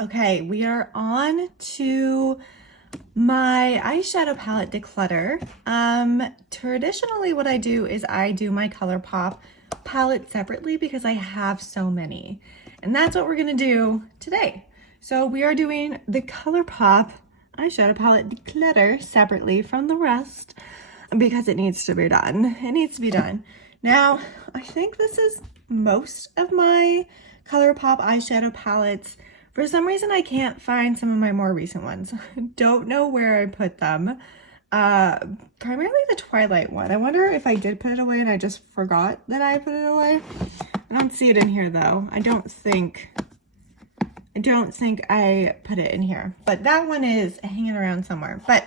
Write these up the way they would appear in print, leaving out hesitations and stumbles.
Okay, we are on to my eyeshadow palette Declutter. Traditionally what I do is I do my Colourpop palette separately because I have so many. And that's what we're gonna do today. So we are doing the Colourpop eyeshadow palette Declutter separately from the rest because it needs to be done. It needs to be done. Now, I think this is most of my Colourpop eyeshadow palettes. For some reason, I can't find some of my more recent ones. I don't know where I put them. Primarily the Twilight one. I wonder if I did put it away and I just forgot that I put it away. I don't see it in here though. I don't think I put it in here. But that one is hanging around somewhere. But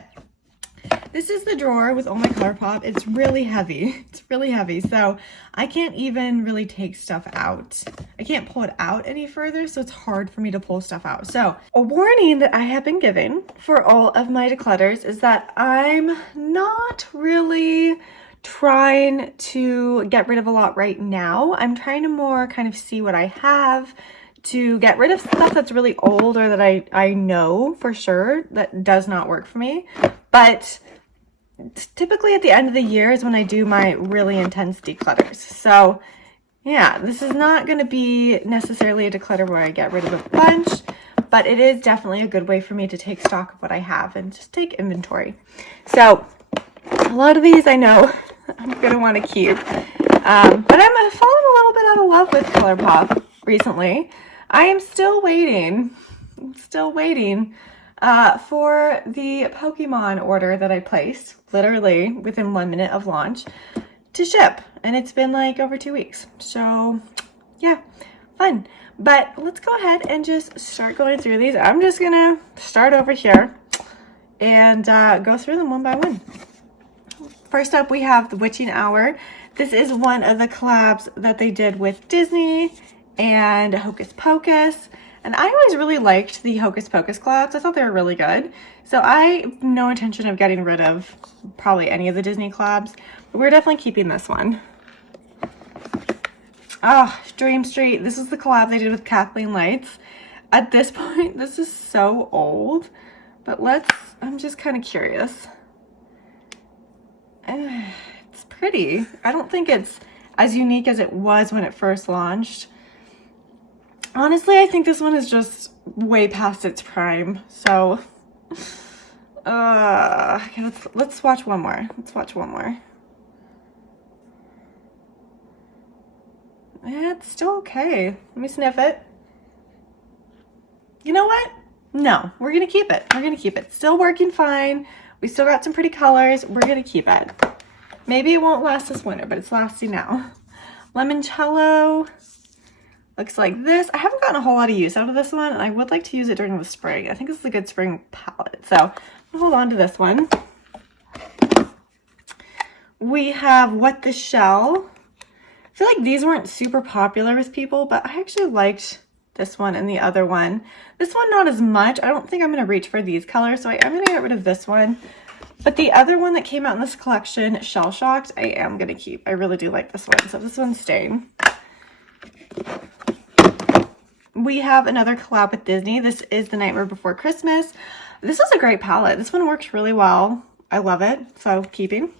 this is the drawer with all my Colourpop. It's really heavy. It's really heavy. So I can't even really take stuff out. I can't pull it out any further, so it's hard for me to pull stuff out. So a warning that I have been given for all of my declutters is that I'm not really trying to get rid of a lot right now. I'm trying to more kind of see what I have, to get rid of stuff that's really old or that I know for sure that does not work for me. But typically at the end of the year is when I do my really intense declutters. So yeah, this is not going to be necessarily a declutter where I get rid of a bunch, but it is definitely a good way for me to take stock of what I have and just take inventory. So a lot of these I know I'm going to want to keep, but I'm falling a little bit out of love with Colourpop recently. I am still waiting for the Pokemon order that I placed, literally within 1 minute of launch, to ship. And it's been like over 2 weeks. So yeah, fun. But let's go ahead and just start going through these. I'm just gonna start over here and go through them one by one. First up, we have the Witching Hour. This is one of the collabs that they did with Disney and Hocus Pocus. And I always really liked the Hocus Pocus collabs. I thought they were really good. So I have no intention of getting rid of probably any of the Disney collabs. But we're definitely keeping this one. Oh, Dream Street. This is the collab they did with Kathleen Lights. At this point, this is so old. But I'm just kind of curious. It's pretty. I don't think it's as unique as it was when it first launched. Honestly, I think this one is just way past its prime. So, okay, let's watch one more. Let's watch one more. It's still okay. Let me sniff it. You know what? No, we're gonna keep it. We're gonna keep it. Still working fine. We still got some pretty colors. We're gonna keep it. Maybe it won't last this winter, but it's lasting now. Limoncello. Looks like this. I haven't gotten a whole lot of use out of this one, and I would like to use it during the spring. I think this is a good spring palette, so I'm gonna hold on to this one. We have What the Shell. I feel like these weren't super popular with people, but I actually liked this one and the other one. This one, not as much. I don't think I'm gonna reach for these colors, so I am gonna get rid of this one. But the other one that came out in this collection, Shell Shocked, I am gonna keep. I really do like this one, so this one's staying. We have another collab with Disney. This is The Nightmare Before Christmas. This is a great palette. This one works really well. I love it, so keeping.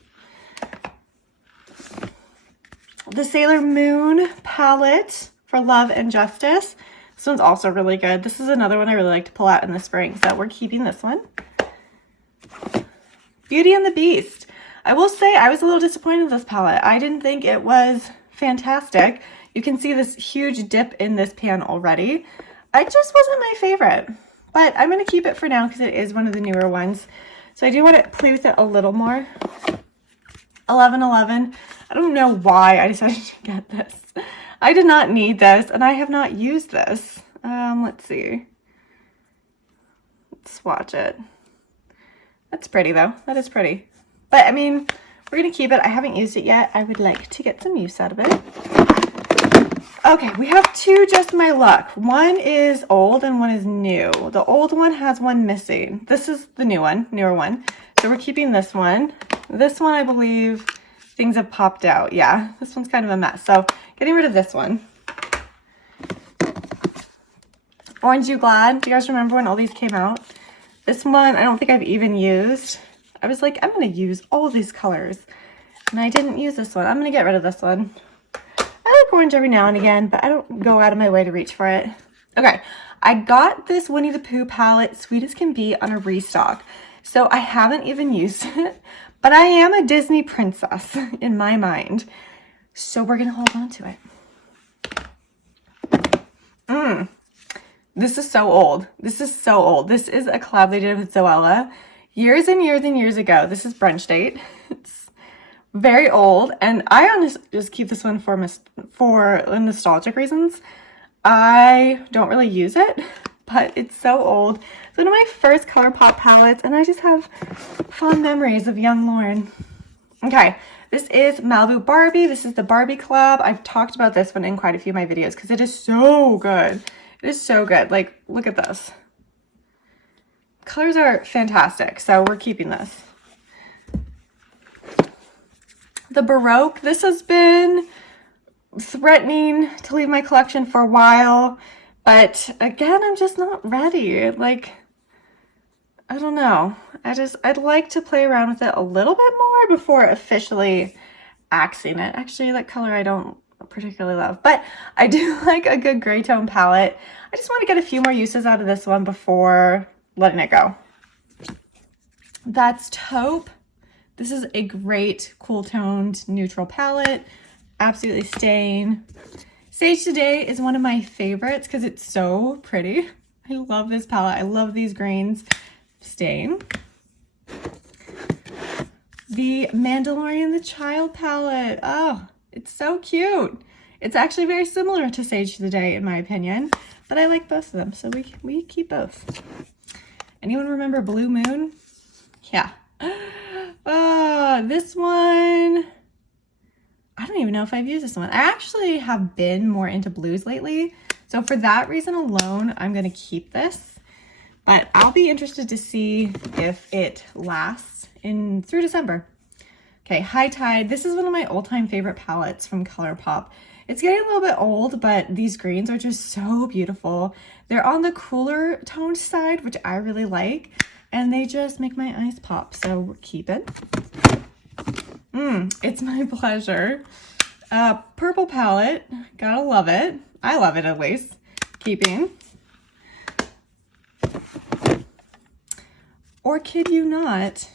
The Sailor Moon palette for Love and Justice. This one's also really good. This is another one I really like to pull out in the spring, so we're keeping this one. Beauty and the Beast. I will say I was a little disappointed with this palette. I didn't think it was fantastic. You can see this huge dip in this pan already. It just wasn't my favorite, but I'm going to keep it for now because it is one of the newer ones. So I do want to play with it a little more. 1111. I don't know why I decided to get this. I did not need this, and I have not used this. Let's see. Let's swatch it. That's pretty though. That is pretty. But I mean, we're going to keep it. I haven't used it yet. I would like to get some use out of it. Okay, we have two Just My Luck. One is old and one is new. The old one has one missing. This is the newer one. So we're keeping this one. This one, I believe, things have popped out. Yeah, this one's kind of a mess. So getting rid of this one. Orange You Glad. Do you guys remember when all these came out? This one, I don't think I've even used. I was like, I'm going to use all these colors. And I didn't use this one. I'm going to get rid of this one. I like orange every now and again, but I don't go out of my way to reach for it. Okay, I got this Winnie the Pooh palette, Sweet as Can Be, on a restock. So I haven't even used it, but I am a Disney princess in my mind. So we're going to hold on to it. This is so old. This is so old. This is a collab they did with Zoella years and years and years ago. This is Brunch Date. It's very old, and I honestly just keep this one for nostalgic reasons. I don't really use it, but it's so old. It's one of my first Colourpop palettes, and I just have fond memories of young Lauren. Okay, this is Malibu Barbie. This is the Barbie collab. I've talked about this one in quite a few of my videos because it is so good. It is so good. Like, look at this. Colors are fantastic, so we're keeping this. The Baroque. This has been threatening to leave my collection for a while, but again, I'm just not ready. Like, I don't know. I'd like to play around with it a little bit more before officially axing it. Actually, that color I don't particularly love, but I do like a good gray tone palette. I just want to get a few more uses out of this one before letting it go. That's Taupe. This is a great cool toned neutral palette. Absolutely staying. Sage Today is one of my favorites because it's so pretty. I love this palette. I love these greens. Staying. The Mandalorian the Child palette. Oh, it's so cute. It's actually very similar to Sage Today in my opinion, but I like both of them, so we keep both. Anyone remember Blue Moon? Yeah. This one, I don't even know if I've used this one. I actually have been more into blues lately, so for that reason alone, I'm going to keep this. But I'll be interested to see if it lasts through December. Okay, High Tide. This is one of my all-time favorite palettes from Colourpop. It's getting a little bit old, but these greens are just so beautiful. They're on the cooler toned side, which I really like, and they just make my eyes pop, so keep it. It's my pleasure. Purple palette. Gotta love it. I love it at least. Keeping. Or Kid You Not.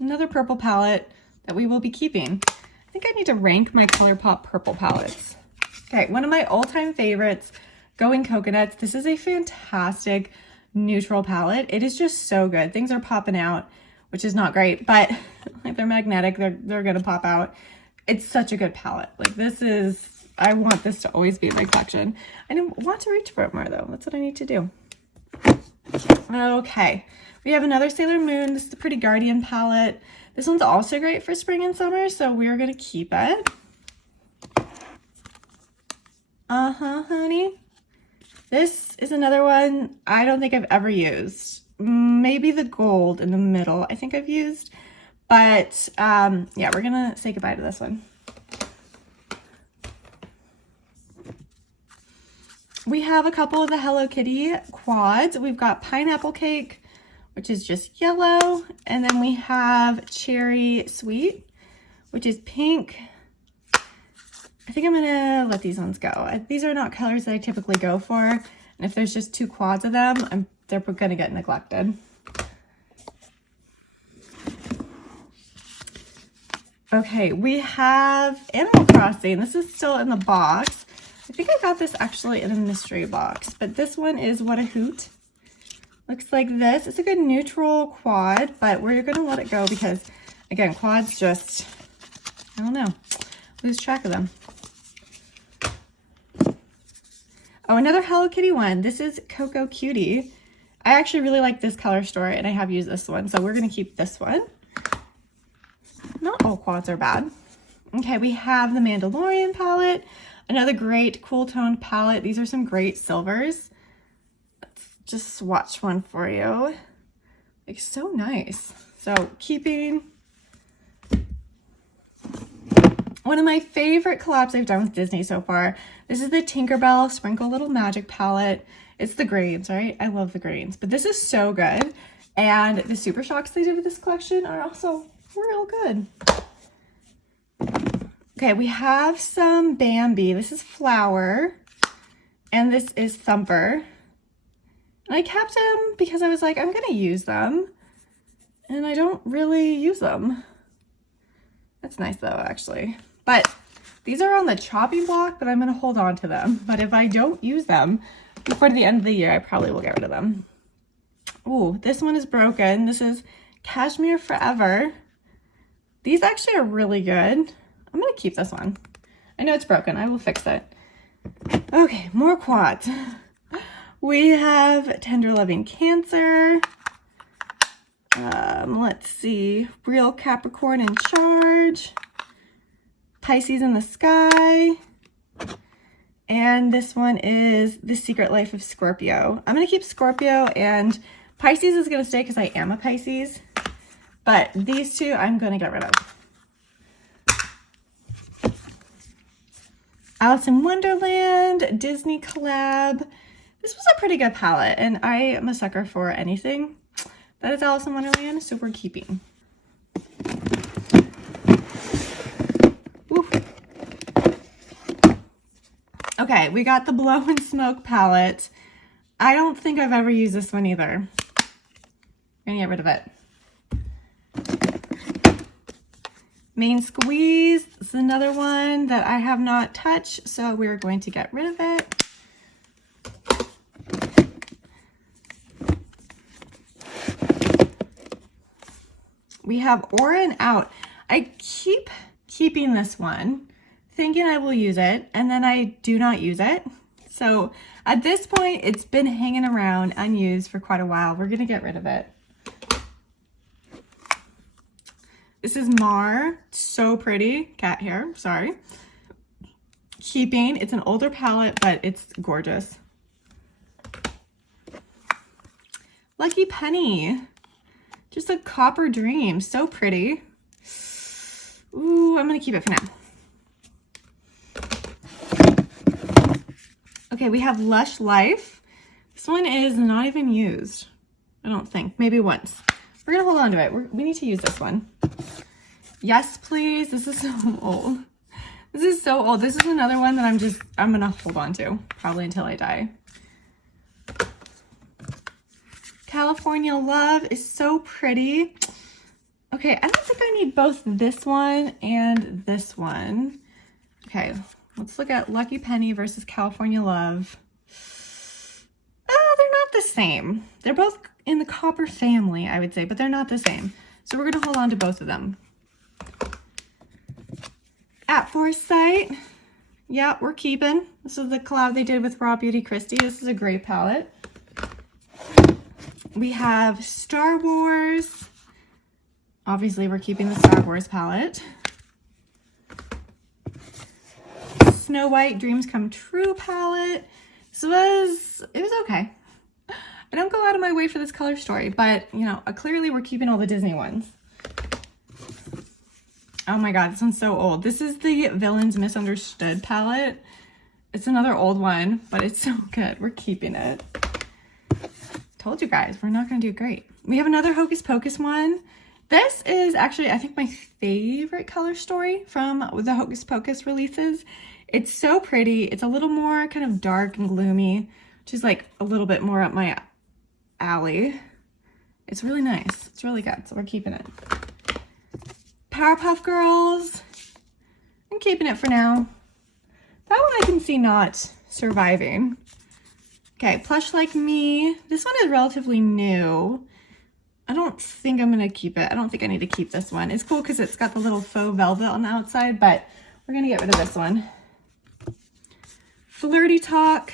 Another purple palette that we will be keeping. I think I need to rank my Colourpop purple palettes. Okay, one of my all-time favorites, Going Coconuts. This is a fantastic neutral palette. It is just so good. Things are popping out, which is not great, but if they're magnetic, they're gonna pop out. It's such a good palette. Like, this is, I want this to always be in my collection. I want to reach for it more though. That's what I need to do. Okay, we have another Sailor Moon. This is the Pretty Guardian palette. This one's also great for spring and summer, so we're gonna keep it. Honey. This is another one I don't think I've ever used. Maybe the gold in the middle I think I've used, but yeah, we're gonna say goodbye to this one. We have a couple of the Hello Kitty quads. We've got Pineapple Cake, which is just yellow, and then we have Cherry Sweet, which is pink. I think I'm gonna let these ones go. These are not colors that I typically go for, and if there's just two quads of them, they're gonna get neglected. Okay, we have Animal Crossing. This is still in the box. I think I got this actually in a mystery box, but this one is What a Hoot. Looks like this. It's a good neutral quad, but we're gonna let it go because, again, quads just, I don't know, lose track of them. Oh, another Hello Kitty one. This is Coco Cutie. I actually really like this color story, and I have used this one, so we're gonna keep this one. Not all quads are bad. Okay, we have the Mandalorian palette. Another great cool toned palette. These are some great silvers. Let's just swatch one for you. It's so nice. So keeping. One of my favorite collabs I've done with Disney so far. This is the Tinkerbell Sprinkle Little Magic palette. It's the greens, right? I love the greens, but this is so good. And the Super Shocks they did with this collection are also real good. Okay, we have some Bambi. This is Flower, and this is Thumper. And I kept them because I was like, I'm gonna use them, and I don't really use them. That's nice though, actually. But these are on the chopping block, but I'm gonna hold on to them. But if I don't use them before the end of the year, I probably will get rid of them. Ooh, this one is broken. This is Cashmere Forever. These actually are really good. I'm gonna keep this one. I know it's broken, I will fix it. Okay, more quads. We have Tender Loving Cancer. Let's see, Real Capricorn in Charge. Pisces in the Sky. And this one is The Secret Life of Scorpio. I'm gonna keep Scorpio, and Pisces is gonna stay because I am a Pisces. But these two I'm gonna get rid of. Alice in Wonderland, Disney collab. This was a pretty good palette, and I am a sucker for anything that is Alice in Wonderland, so we're keeping. Woo. Okay, we got the Blow and Smoke palette. I don't think I've ever used this one either. I'm gonna get rid of it. Main Squeeze is another one that I have not touched, so we're going to get rid of it. We have Aura and Out. I keep keeping this one, thinking I will use it, and then I do not use it. So at this point, it's been hanging around unused for quite a while. We're gonna get rid of it. This is Mar, so pretty, cat hair, sorry. Keeping, it's an older palette, but it's gorgeous. Lucky Penny, just a copper dream, so pretty. Ooh, I'm gonna keep it for now. Okay, we have Lush Life. This one is not even used, I don't think, maybe once. We're gonna hold on to it. We need to use this one. Yes, please. This is so old. This is so old. This is another one that I'm gonna hold on to probably until I die. California Love is so pretty. Okay, I don't think I need both this one and this one. Okay, let's look at Lucky Penny versus California Love. They're not the same. They're both in the copper family, I would say, but they're not the same. So we're gonna hold on to both of them. At Foresight, yeah, we're keeping. This is the collab they did with Raw Beauty Christie. This is a great palette. We have Star Wars. Obviously, we're keeping the Star Wars palette. Snow White Dreams Come True palette. It was okay. I don't go out of my way for this color story, but you know, clearly we're keeping all the Disney ones. Oh my god, this one's so old. This is the Villains Misunderstood palette. It's another old one, but it's so good. We're keeping it. Told you guys, we're not gonna do great. We have another Hocus Pocus one. This is actually, I think, my favorite color story from the Hocus Pocus releases. It's so pretty. It's a little more kind of dark and gloomy, which is like a little bit more up my alley. It's really nice. It's really good, so we're keeping it. Powerpuff Girls. I'm keeping it for now. That one I can see not surviving. Okay, Plush Like Me. This one is relatively new. I don't think I'm gonna keep it. I don't think I need to keep this one. It's cool because it's got the little faux velvet on the outside, but we're gonna get rid of this one. Flirty Talk.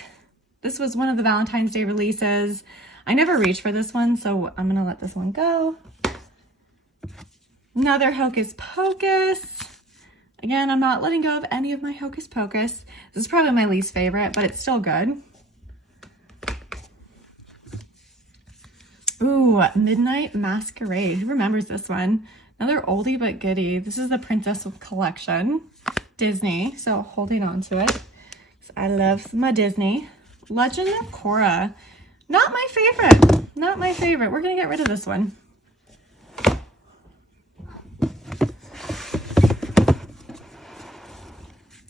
This was one of the Valentine's Day releases. I never reached for this one, so I'm gonna let this one go. Another Hocus Pocus. Again, I'm not letting go of any of my Hocus Pocus. This is probably my least favorite, but it's still good. Ooh, Midnight Masquerade. Who remembers this one? Another oldie but goodie. This is the Princess Collection. Disney, so holding on to it. I love my Disney. Legend of Korra. Not my favorite. Not my favorite. We're going to get rid of this one.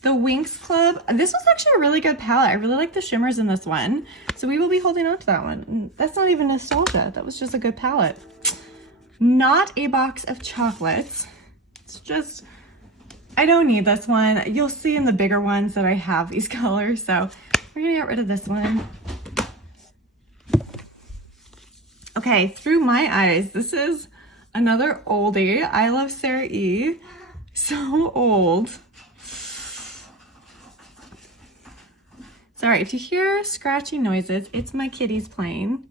The Winx Club. This was actually a really good palette. I really like the shimmers in this one. So we will be holding on to that one. And that's not even nostalgia. That was just a good palette. Not a box of chocolates. It's just, I don't need this one. You'll see in the bigger ones that I have these colors. So we're going to get rid of this one. Okay, Through My Eyes. This is another oldie. I love Sarah E. So old. Sorry, if you hear scratchy noises, it's my kitties playing.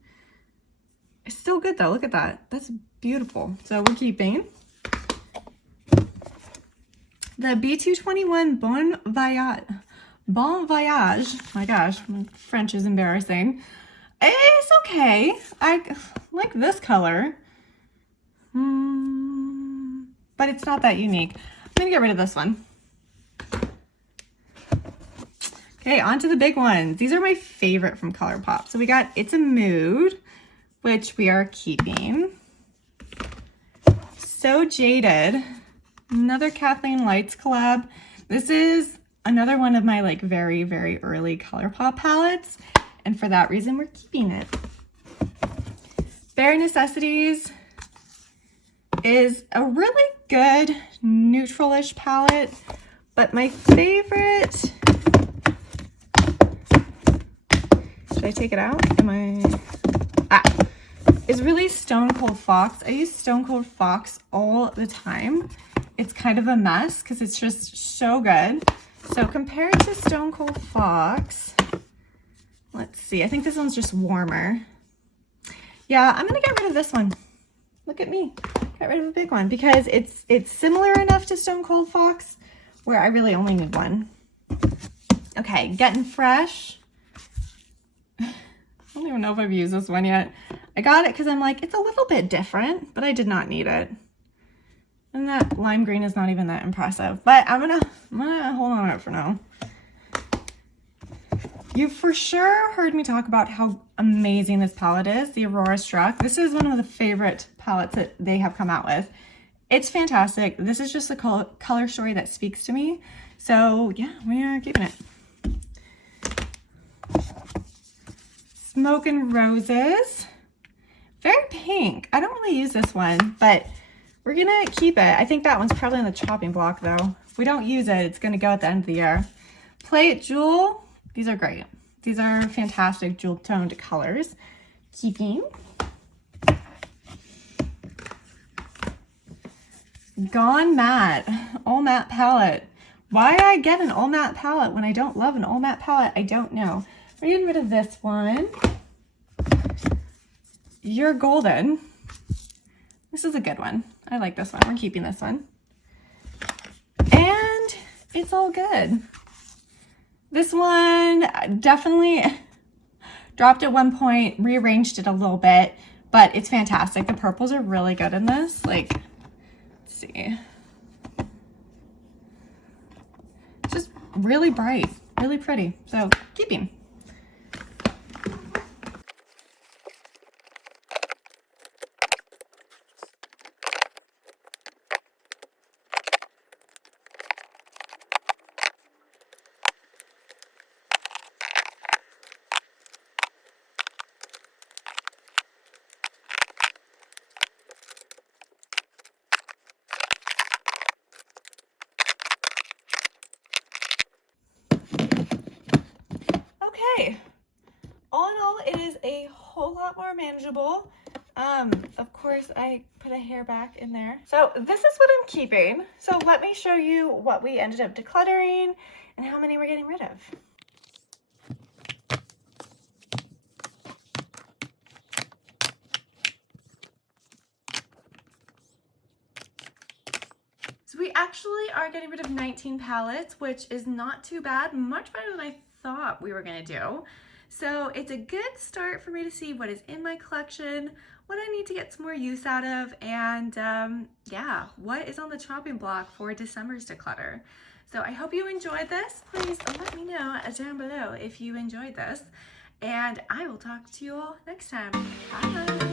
It's still good though, look at that. That's beautiful. So we're keeping. The B221 Bon Voyage. My gosh, my French is embarrassing. It's okay. I like this color. But it's not that unique. I'm gonna get rid of this one. Okay, on to the big ones. These are my favorite from Colourpop. So we got It's a Mood, which we are keeping. So Jaded, another Kathleen Lights collab. This is another one of my like very, very early Colourpop palettes. And for that reason, we're keeping it. Bare Necessities is a really good neutralish palette, but my favorite, should I take it out? Is really Stone Cold Fox. I use Stone Cold Fox all the time. It's kind of a mess because it's just so good. So compared to Stone Cold Fox, let's see, I think this one's just warmer. Yeah, I'm gonna get rid of this one. Look at me, get rid of a big one because it's similar enough to Stone Cold Fox where I really only need one. Okay, Getting Fresh. I don't even know if I've used this one yet. I got it because I'm like, it's a little bit different, but I did not need it. And that lime green is not even that impressive, but I'm gonna hold on to it for now. You've for sure heard me talk about how amazing this palette is, the Aurora Struck. This is one of the favorite palettes that they have come out with. It's fantastic. This is just a color story that speaks to me. So yeah, we are keeping it. Smoke and Roses. Very pink. I don't really use this one, but we're gonna keep it. I think that one's probably on the chopping block though. If we don't use it, it's gonna go at the end of the year. Play It Jewel. These are great. These are fantastic jewel toned colors. Keeping. Gone Matte. All matte palette. Why I get an all matte palette when I don't love an all matte palette, I don't know. We're getting rid of this one. You're Golden. This is a good one. I like this one. We're keeping this one. And it's all good. This one definitely dropped at one point, rearranged it a little bit, but it's fantastic. The purples are really good in this. Like, let's see. Just really bright, really pretty. So keeping. Okay, all in all, it is a whole lot more manageable. Of course, I put a hair back in there. So this is what I'm keeping. So let me show you what we ended up decluttering and how many we're getting rid of. So we actually are getting rid of 19 palettes, which is not too bad, much better than I thought we were gonna do. So it's a good start for me to see what is in my collection, what I need to get some more use out of, and yeah, what is on the chopping block for December's declutter. So I hope you enjoyed this. Please let me know down below if you enjoyed this. And I will talk to you all next time. Bye.